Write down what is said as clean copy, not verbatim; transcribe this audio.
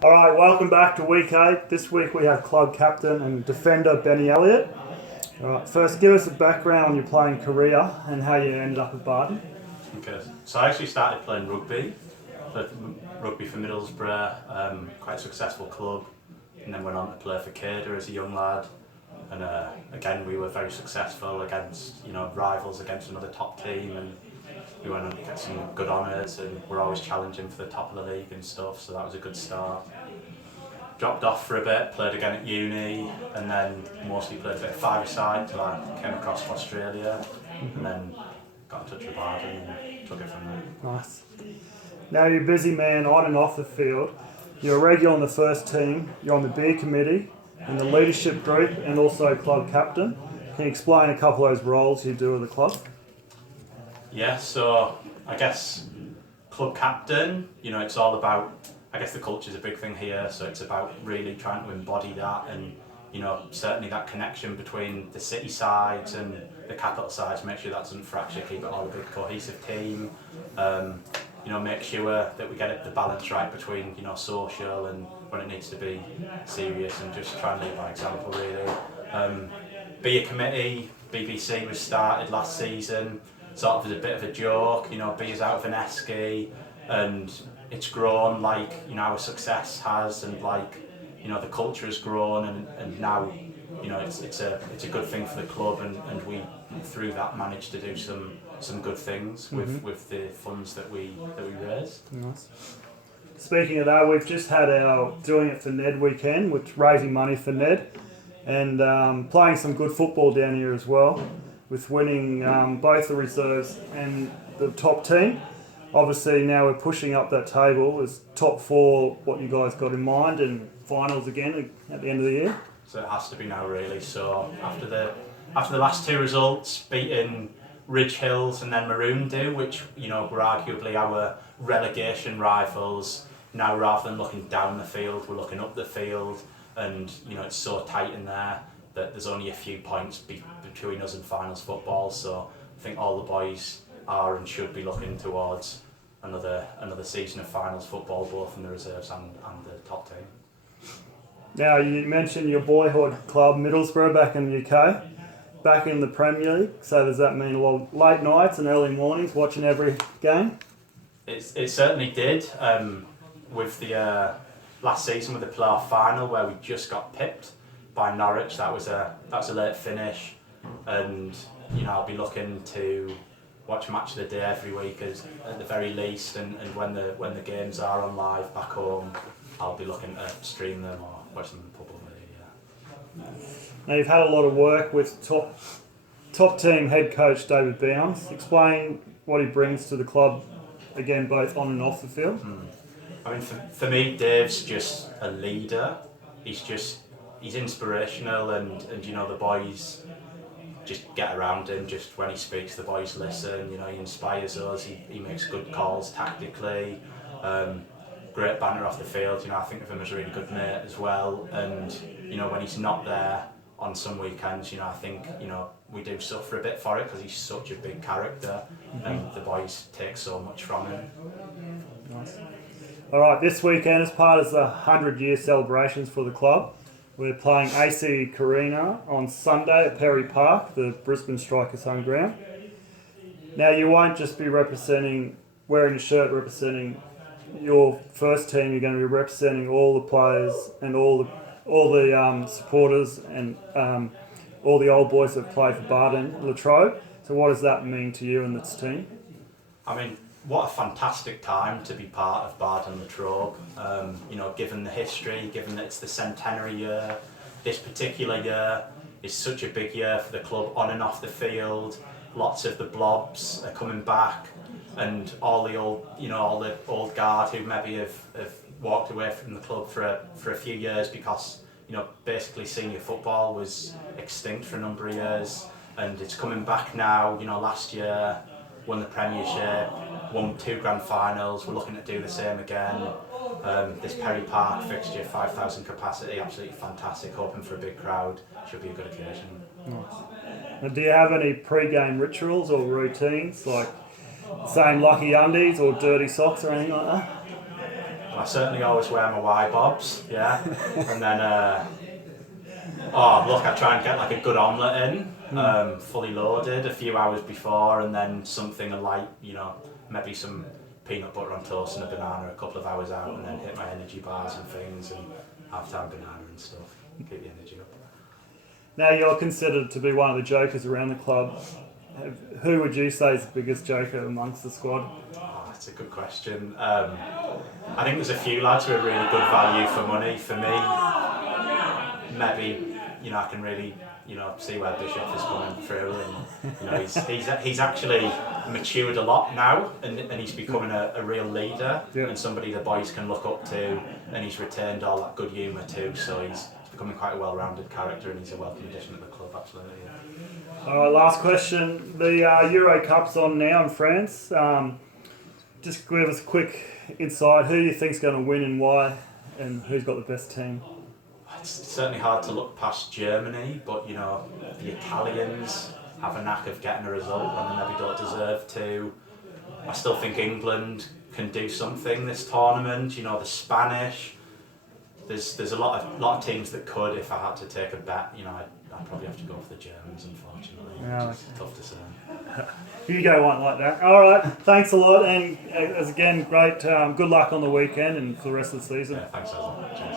All right, welcome back to week 8. This week we have club captain and defender Benny Elliot. All right, first give us a background on your playing career and how you ended up at Barton. Okay, so I actually started playing rugby. Played rugby for Middlesbrough, quite a successful club, and then went on to play for Cader as a young lad. And again, we were very successful against rivals, against another top team, and we went on to get some good honours, and we're always challenging for the top of the league and stuff. So that was a good start. Dropped off for a bit, played again at uni, and then mostly played a bit of five-a-side till I came across to Australia, and then got in touch with Barton and took it from there. Nice. Now you're a busy man on and off the field. You're a regular on the first team, you're on the beer committee, in the leadership group, and also club captain. Can you explain a couple of those roles you do at the club? Yeah, so I guess club captain, it's all about, I guess the culture is a big thing here, so it's about really trying to embody that and, certainly that connection between the city sides and the capital sides, make sure that doesn't fracture, keep it all a big cohesive team. Make sure that we get the balance right between, social and when it needs to be serious, and just try and lead by example really. Be a committee, BBC was started last season, sort of as a bit of a joke, be us out of an esky, and it's grown like, our success has, and like, the culture has grown, and now, it's a good thing for the club, and we through that managed to do some good things with the funds that we raise. Nice. Speaking of that, we've just had our Doing It for Ned weekend, which raising money for Ned, and playing some good football down here as well, with winning both the reserves and the top team. Obviously now we're pushing up that table as top 4, what you guys got in mind, and finals again at the end of the year. So it has to be now really. So after the last 2 results, beating Ridge Hills and then Maroondew, which were arguably our relegation rivals, now rather than looking down the field, we're looking up the field, and it's so tight in there that there's only a few points between us and finals football. So I think all the boys are and should be looking towards another season of finals football, both in the reserves and the top team. Now, you mentioned your boyhood club, Middlesbrough, back in the UK, back in the Premier League. So does that mean a lot of late nights and early mornings watching every game? It certainly did. With the last season with the playoff final where we just got pipped by Norwich, that was a late finish, and I'll be looking to watch Match of the Day every week at the very least, and when the games are on live back home, I'll be looking to stream them or watch them in the pub or Now you've had a lot of work with top team head coach David Bounds. Explain what he brings to the club, again both on and off the field. I mean, for me, Dave's just a leader. He's inspirational, and the boys just get around him. Just when he speaks, the boys listen. He inspires us. He makes good calls tactically. Great banter off the field. I think of him as a really good mate as well. And when he's not there on some weekends, I think we do suffer a bit for it because he's such a big character, and the boys take so much from him. Nice. All right, this weekend, as part of the 100-year celebrations for the club, we're playing AC Carina on Sunday at Perry Park, the Brisbane Strikers' home ground. Now, you won't just be wearing a shirt representing your first team. You're going to be representing all the players and all the supporters and all the old boys that play for Barton Latrobe. So, what does that mean to you and this team? I mean, what a fantastic time to be part of Barton Latrobe. Given the history, given that it's the centenary year, this particular year is such a big year for the club on and off the field. Lots of the blobs are coming back, and all the old guard who maybe have walked away from the club for a few years because basically senior football was extinct for a number of years, and it's coming back now. Last year won the Premiership, won 2 grand finals. We're looking to do the same again. This Perry Park fixture, 5,000 capacity, absolutely fantastic. Hoping for a big crowd. Should be a good occasion. Nice. Now, do you have any pre-game rituals or routines, like saying lucky undies or dirty socks or anything like that? I certainly always wear my Y-bobs, yeah. And then, I try and get like a good omelette in, fully loaded, a few hours before, and then something light, maybe some peanut butter on toast and a banana a couple of hours out, and then hit my energy bars and things, and half-time banana and stuff, keep the energy up. Now you're considered to be one of the jokers around the club. Who would you say is the biggest joker amongst the squad? Oh, that's a good question. I think there's a few lads who are really good value for money. For me, maybe I can really see where Bishop is coming through, and he's actually matured a lot now, and he's becoming a real leader, and somebody the boys can look up to, and he's returned all that good humour too. So he's becoming quite a well-rounded character, and he's a welcome addition to the club. Absolutely. Yeah. All right, last question. The Euro Cup's on now in France. Just give us a quick insight. Who do you think's going to win and why, and who's got the best team? It's certainly hard to look past Germany, but the Italians have a knack of getting a result when they maybe don't deserve to. I still think England can do something this tournament. The Spanish. There's a lot of teams that could. If I had to take a bet, I'd probably have to go for the Germans, unfortunately. Yeah. It's tough to say. You go one like that. All right, thanks a lot, and as again, great. Good luck on the weekend and for the rest of the season. Yeah, thanks, Cheers.